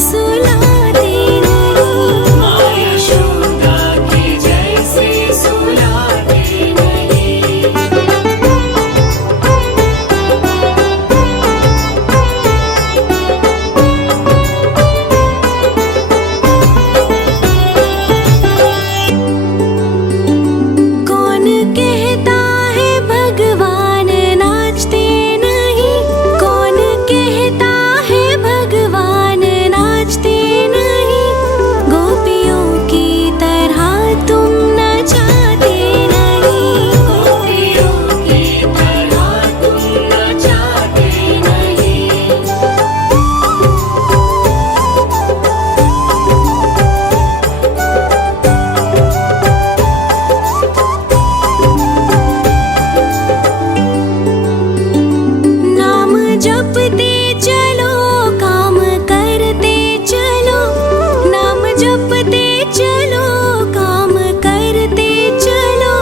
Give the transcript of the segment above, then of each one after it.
सुलाते नहीं। माँ यशोदा के जैसे सुलाते नहीं। कौन कहता है भगवान नाचते नहीं? कौन कहता है भगवान नाचते नहीं? गोपियों की तरह तुम नचाते नहीं। गोपियों की तरह तुम नचाते नहीं। नाम जपते चलो, काम करते चलो। नाम जपते चलो, काम करते चलो।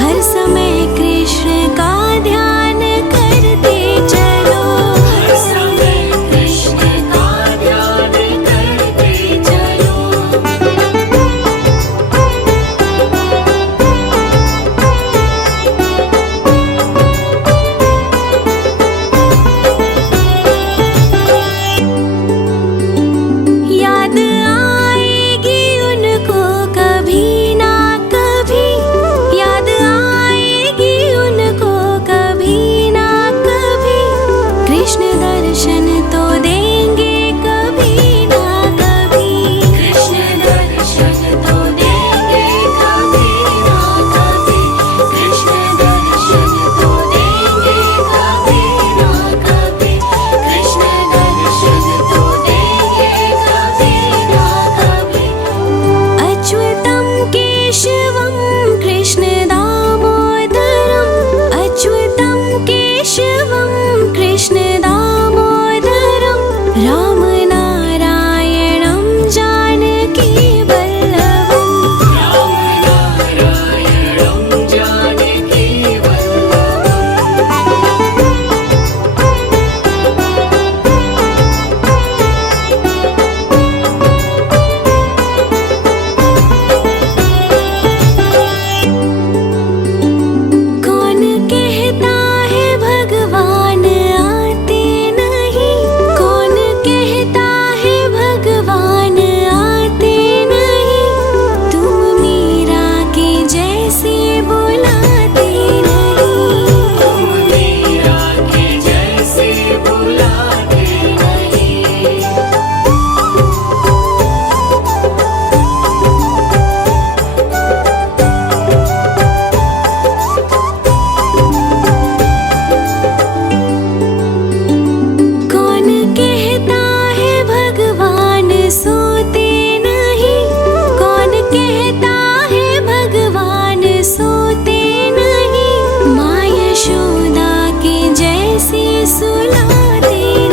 हर समय कृष्ण का ध्यान करते चलो। हर समय कृष्ण का ध्यान करते चलो। याद आएगी उनको कभी ना कभी। याद आएगी उनको कभी ना कभी। कृष्ण दर्शन तो देंगे कभी ना कभी। कृष्ण दर्शन तो देंगे कभी ना कभी। कृष्ण दर्शन तो देंगे कभी ना कभी। कृष्ण दर्शन तो देंगे कभी ना कभी। अच्युतं केशवं कृष्ण दामोदरम्। अच्युतं केशवं कृष्ण दामोदरम्। राम नारायणं जानकी वल्लभम्। राम नारायणं जानकी वल्लभम्। कौन कहता है भगवान आते नहीं? कौन कहता है भगवान आते नहीं? तुम मीरा के जैसे बुलाते नहीं। तुम मीरा के जैसे बुलाते नहीं। कौन कहता है भगवान सोते नहीं? कौन कहता है भगवान सोते नहीं? माँ यशोदा के जैसे सुलाते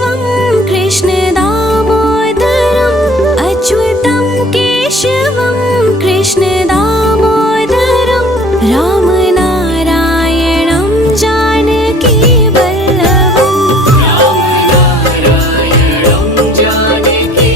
केशवं कृष्ण दामोदरम् अच्युतं केशवं कृष्ण दामोदरं राम नारायणं जानकी वल्लभम् राम नारायणं जानकी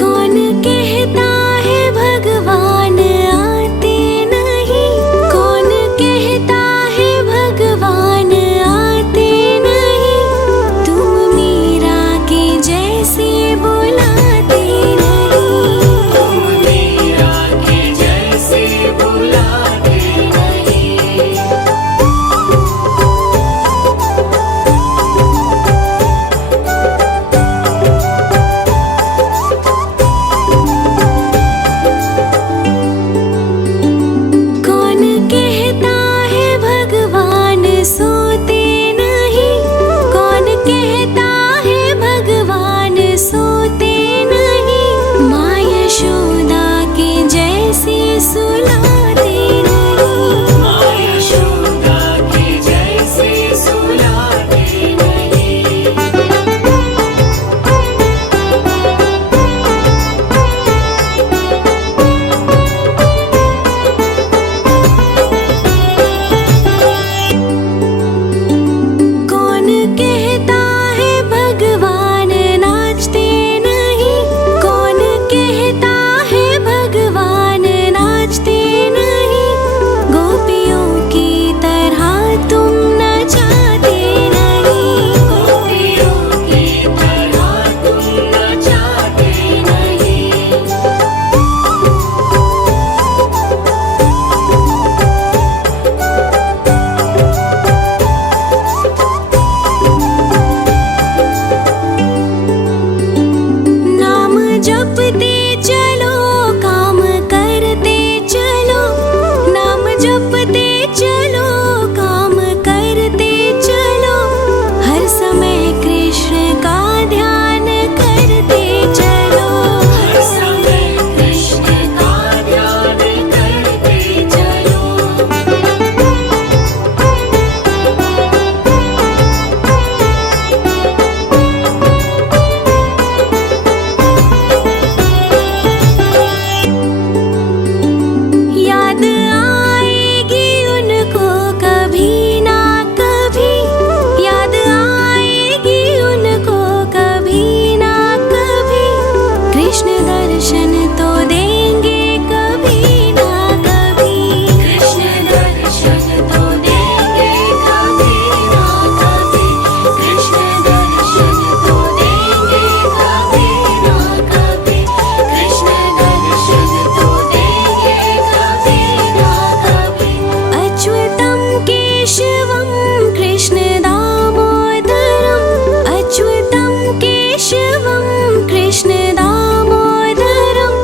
कौन कहता है भगवान आते नहीं कौन कहता है भगवान आते नहीं तुम मीरा के जैसे बुलाते नहीं तुम मीरा के जैसे बुलाते नहीं कौन कहता है भगवान सोते नहीं कौन कहता है भगवान सोते नहीं माँ यशोदा के जैसे सुलाते नहीं माँ यशोदा के जैसे सुलाते नहीं कौन कहता है भगवान नाचते नहीं कौन कहता है भगवान नाचते नहीं गोपियों की तरह तुम नचाते नहीं गोपियों की तरह तुम नचाते नहीं नाम जपते चलो काम करते चलो नाम जपते चलो काम करते चलो हर समय कृष्ण का ध्यान करते चलो हर समय कृष्ण का ध्यान करते चलो याद आएगी उनको कभी ना कभी याद आएगी उनको कभी ना कभी कृष्ण दर्शन तो देंगे कभी ना कभी कृष्ण दर्शन तो देंगे कभी ना कभी कृष्ण दर्शन तो देंगे कभी ना कभी कृष्ण दर्शन तो देंगे कभी ना कभी अच्युतं केशवं कृष्ण दामोदरम् अच्युतं केशवं कृष्ण दामोदरं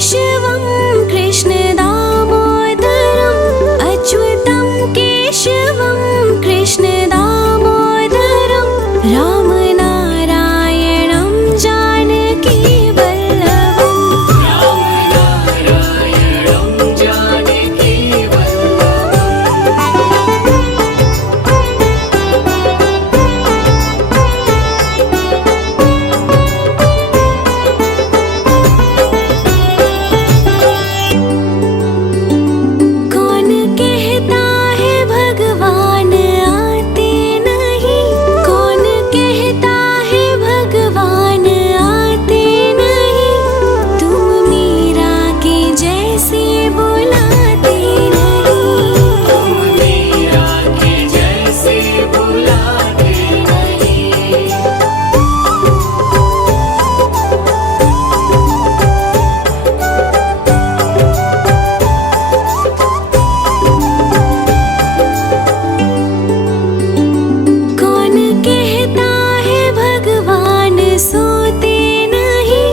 केशवं कृष्ण दामोदरम् अच्युतं केशवं कृष्ण दामोदरं रामनारायणं जानकी वल्लभम् रामनारायणं जानकी कौन कहता है भगवान आते नहीं कौन कहता है भगवान आते नहीं तुम मीरा के जैसे बुलाते नहीं तुम मीरा के जैसे बुलाते नहीं कौन कहता है भगवान सोते नहीं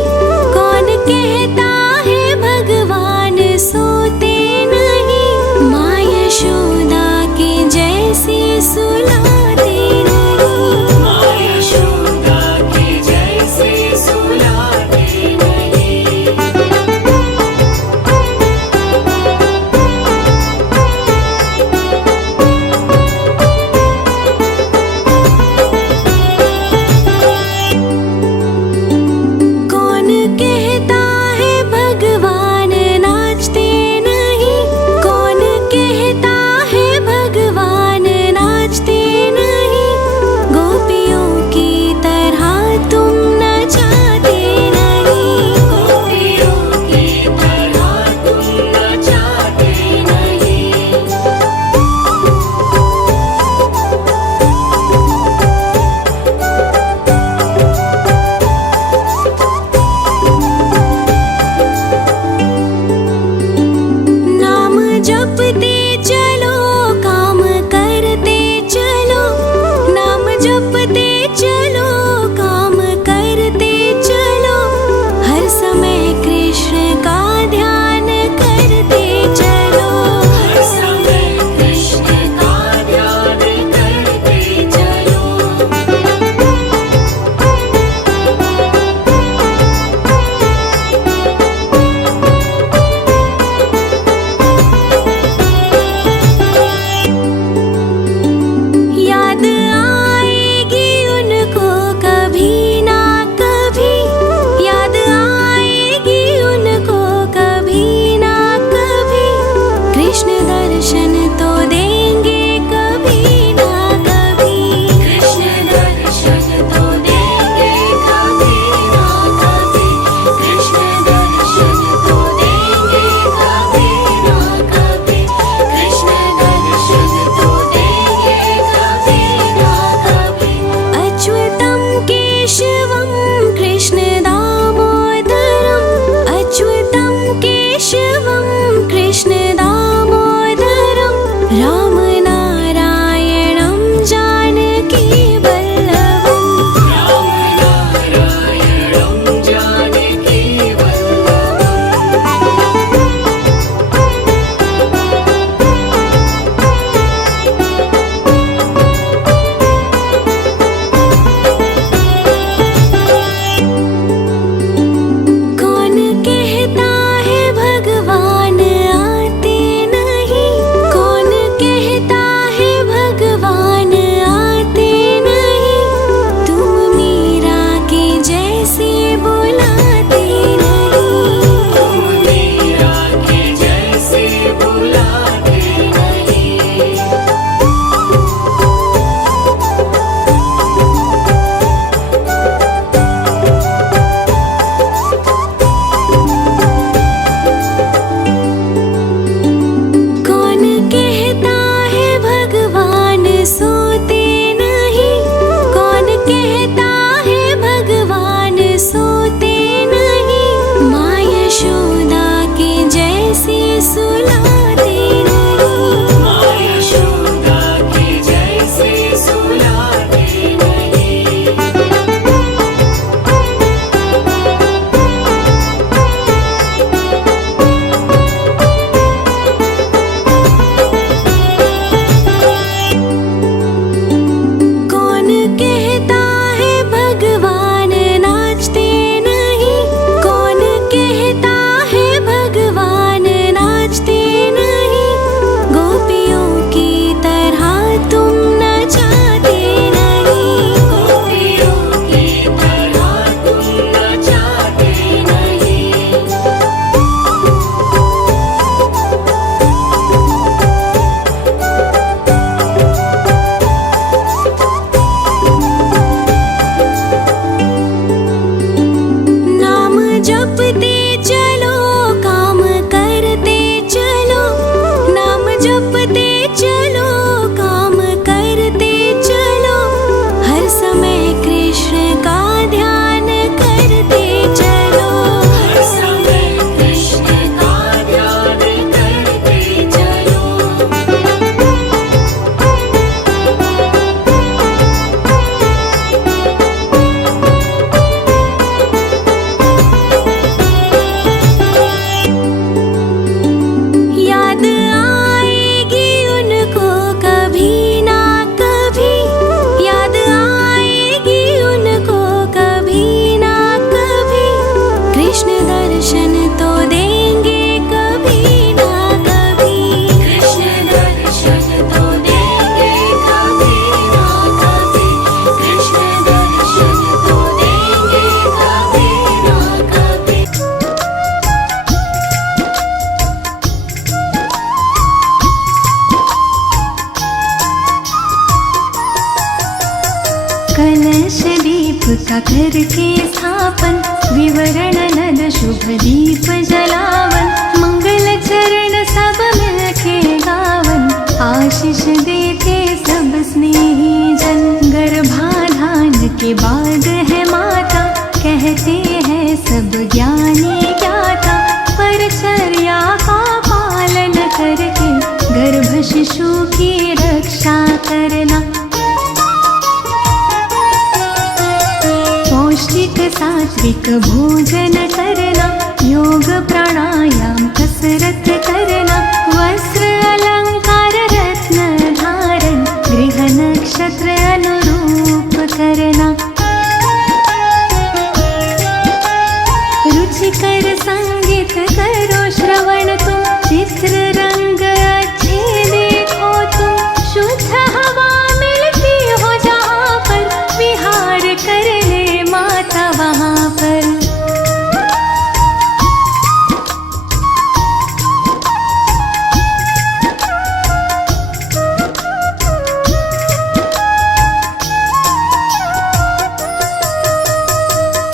कौन कहता है भगवान सोते नहीं माँ यशोदा के जैसे सुलाते नहीं माँ यशोदा के जैसे सुलाते नहीं कौन कहता है भगवान नाचते नहीं कौन कहता है भगवान नाचते नहीं गोपियों की तरह तुम नचाते नहीं गोपियों की तरह तुम नचाते नहीं नाम जपते चलो काम करते चलो नाम जपते चलो काम करते चलो हर समय कृष्ण का ध्यान करते चलो हर समय कृष्ण का ध्यान करते चलो याद आएगी उनको कभी ना कभी याद आएगी उनको कभी ना कभी कृष्ण दर्शन तो देंगे कभी ना कभी कृष्ण दर्शन तो देंगे कभी ना कभी कृष्ण दर्शन तो देंगे कभी ना कभी कृष्ण दर्शन तो देंगे कभी ना कभी अच्युतं केशवं कृष्ण दामोदरम् अच्युतं केशवं कृष्ण दामोदरं प्रतिष्ठा करके स्थापन, विवरण नद शुभ दीप जलावन, मंगल चरण सब मिलके गावन, आशीष देते सब स्नेही जन। गर्भाधान के बाद है माता, कहते हैं सब ज्ञानी ज्ञाता, परचर्या का पालन करके गर्भ शिशु की रक्षा करना। पौष्टिक सात्विक भोजन करना, योग प्राणायाम कसरत करना, वस्त्र अलंकार रत्न धारण, गृह नक्षत्र अनुरूप करना। रुचिकर संगीत करो श्रवण तुम, चित्र रंग अच्छे देखो तुम, शुद्ध हवा मिलती हो जहाँ पर, विहार कर ले माता वहाँ पर।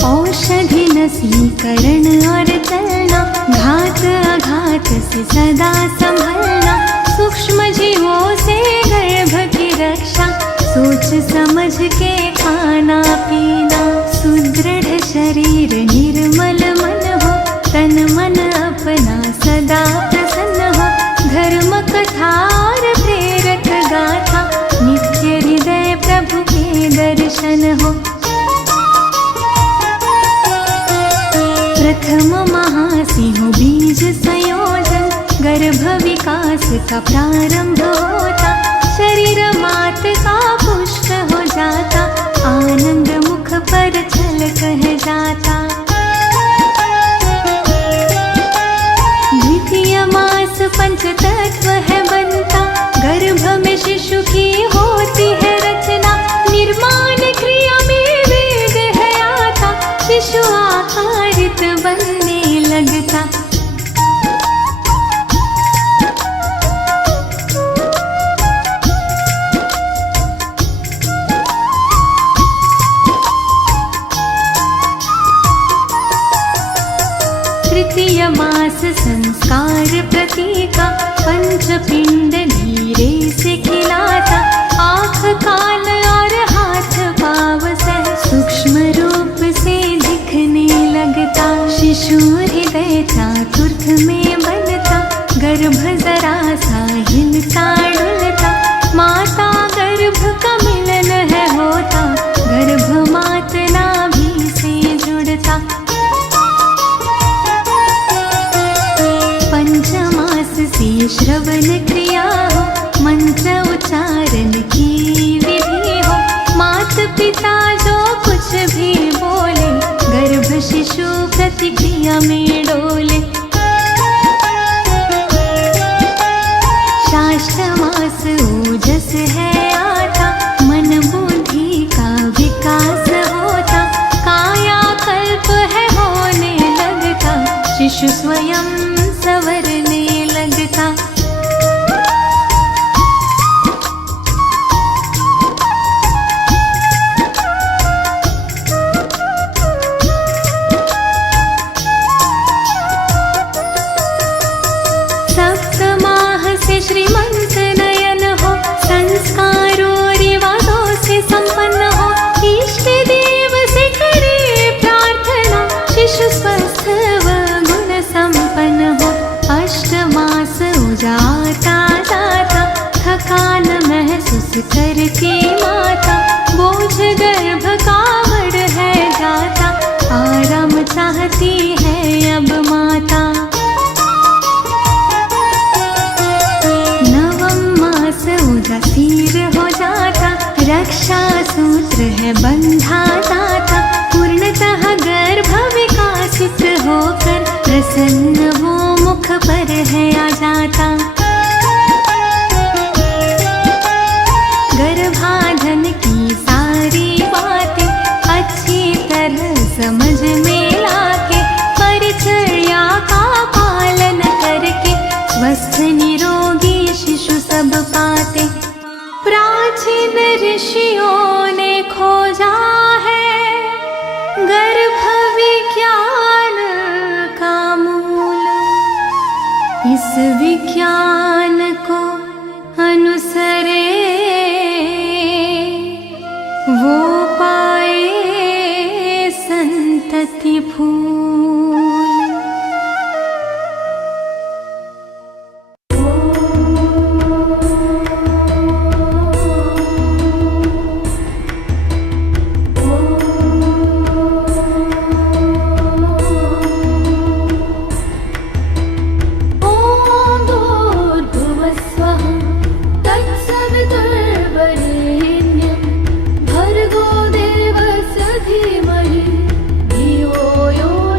औषधि नसीकरण और चलना, घात आघात से सदा संभलना, सूक्ष्म जीवों से गर्भ की रक्षा, सोच समझ के खाना पीना। सुदृढ़ शरीर निर्मल मन हो, तन मन अपना सदा प्रसन्न हो, धर्म कथा और प्रेरक गाथा, नित्य हृदय प्रभु के दर्शन हो। प्रथम महासिंह बीज संयोजन, गर्भ विकास का प्रारंभ होता, शरीर मात का पुष्ट हो जाता, आनंद मुख पर छल कह जाता। द्वितीय मास पंच तत्व है बनता, गर्भ में शिशु की होती है रचना, निर्माण क्रिया में वेद है आता, शिशु आकारित बनने लगता। तृतीय मास संस्कार प्रतीका, पंचपिंड नीरे से खिलाता, आँख कान और हाथ पाँव सह सूक्ष्म रूप से दिखने लगता। शिशु हृदय चातुर्थ में बनता, गर्भ जरा सा हिलता डुलता, माता गर्भ का मिलन है होता, गर्भ मात नाभि से जुड़ता। पंचमास से श्रवण क्रिया हो, मंत्र उच्चारण की विधि हो, मात पिता जो कुछ भी बोले, गर्भ शिशु प्रतिक्रिया में डोले। शाष्टमास ओजस है आता, मन बुद्धि का विकास होता, कायाकल्प है होने लगता, शिशु स्वयं संवरने लगता। सप्तमाह से श्रीमंत नयन हो, संस्कारों रिवाजों से संपन्न हो, इष्ट देव से करे प्रार्थना, शिशु स्वस्थ व गुण संपन्न हो। अष्टमास उजाता जाता, थकान महसूस करती माता, बोझ गर्भ का बढ़ है जाता, आराम चाहती है अब माता। उदासीर हो जाता, रक्षा सूत्र है बंधा जाता, पूर्णतः गर्भ विकासित होकर प्रसन्न वो मुख पर है आ जाता। गर्भाधान की सारी बातें अच्छी तरह समझ में लाके, परिचर्या का पालन करके, स्वस्थ निरोगी शिशु सब पाते। प्राचीन ऋषियों ने खोजा है जिस विज्ञान को अनुसरे वो पाए संतति फूल। भर्गो देवस्य धीमहि धियो यो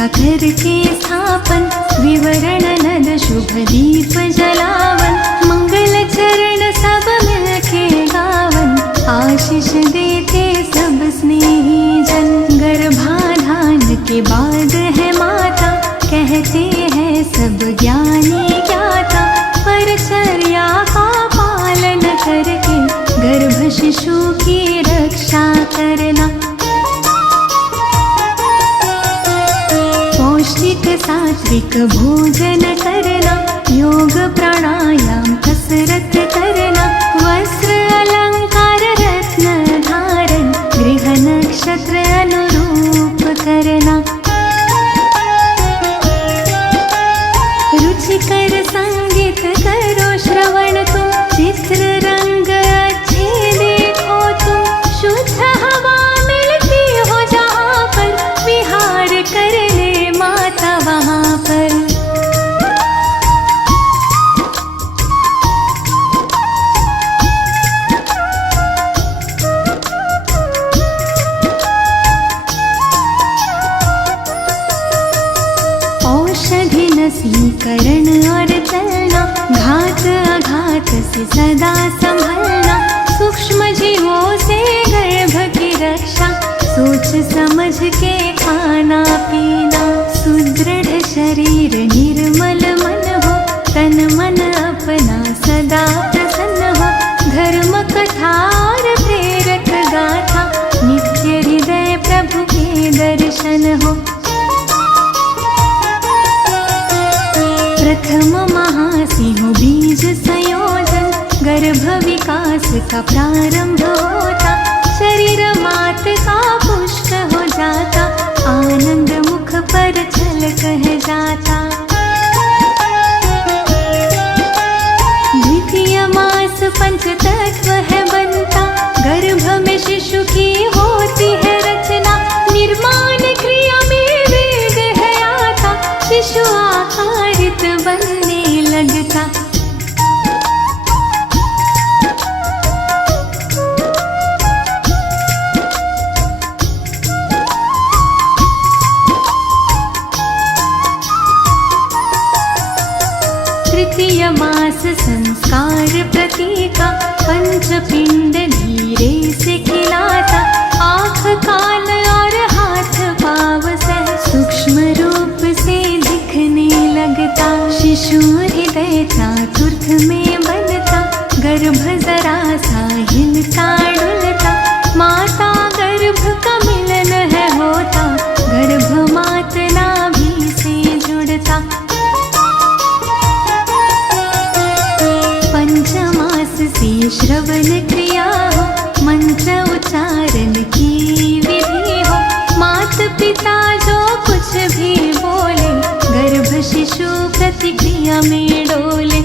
का करके स्थापन, विवरण नद शुभ दीप जलावन, मंगल चरण सब मिलके गावन, आशीष देते सब स्नेही जन। गर्भाधान के बाद है माता, कहते हैं सब ज्ञानी ज्ञाता, परचर्या का पालन करके गर्भ शिशु की रक्षा करना। पौष्टिक सात्विक भोजन करना, योग प्राणायाम कसरत करना, वस्त्र अलंकार रत्न धारण, गृह नक्षत्र अनुरूप करना। रुचिकर संगीत करो श्रवण तुम, चित्र रंग अच्छे देखो तुम, शुद्ध हवा मिलती हो जहाँ पर, विहार कर ले माता वहाँ पर। औषधि नसीकरण और चलना, घात आघात से सदा संभलना, सूक्ष्म जीवों से गर्भ की रक्षा, सोच समझ के खाना पीना। सुदृढ़ शरीर निर्मल मन हो, तन मन अपना सदा प्रसन्न हो, धर्म कथा और प्रेरक गाथा, नित्य हृदय प्रभु के दर्शन हो। प्रथम महासिंह बीज संयोजन, गर्भ विकास का प्रारंभ होता, शरीर मात का पुष्ट हो जाता, आनंद मुख पर छल कह जाता। द्वितीय मास पंच तत्व है बनता, गर्भ में शिशु की होती है रचना, निर्माण क्रिया में वेग है आता, शिशु आकारित बनने लगता। तृतीय मास संस्कार प्रतीका, पंचपिंड धीरे से खिलाता, आँख कान और हाथ पाव सह सूक्ष्म रूप से दिखने लगता, शिशु हृदय चातुर्थ में बनता, गर्भ जरा सा हिलता डुलता, माता गर्भ का मिलन है होता, गर्भ मात नाभि से जुड़ता। पंचमास से श्रवण क्रिया हो, मंत्र उच्चारण की विधि हो, मात पिता जो कुछ भी बोले, गर्भ शिशु प्रतिक्रिया में डोले।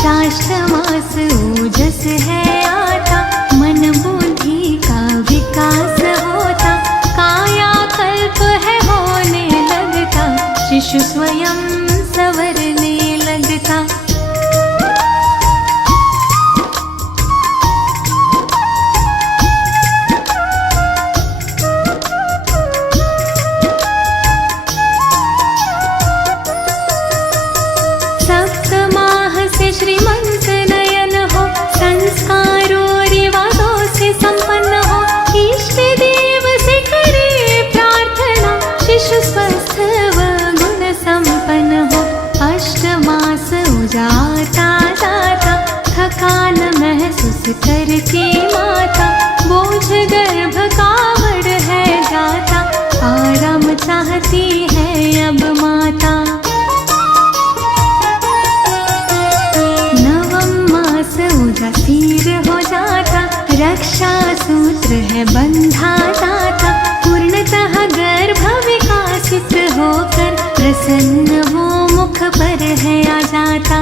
शाष्टमास ओजस है आता, मन बुद्धि का विकास होता, कायाकल्प है होने लगता, शिशु स्वयं संवरने लगता। सप्तमाह से श्रीमंत नयन हो, संस्कारों रिवाजों से संपन्न हो, इष्ट देव से करे प्रार्थना, शिशु स्वस्थ व गुण संपन्न हो। अष्टमास उजाता जाता, थकान महसूस करके माता, बोझ गर्भ का बढ़ है जाता, आराम चाहती है अब माता। नवम मास उदासीर हो जाता, रक्षा सूत्र है बंधा जाता, पूर्णतः गर्भ विकासित होकर प्रसन्न वो मुख पर है आ जाता।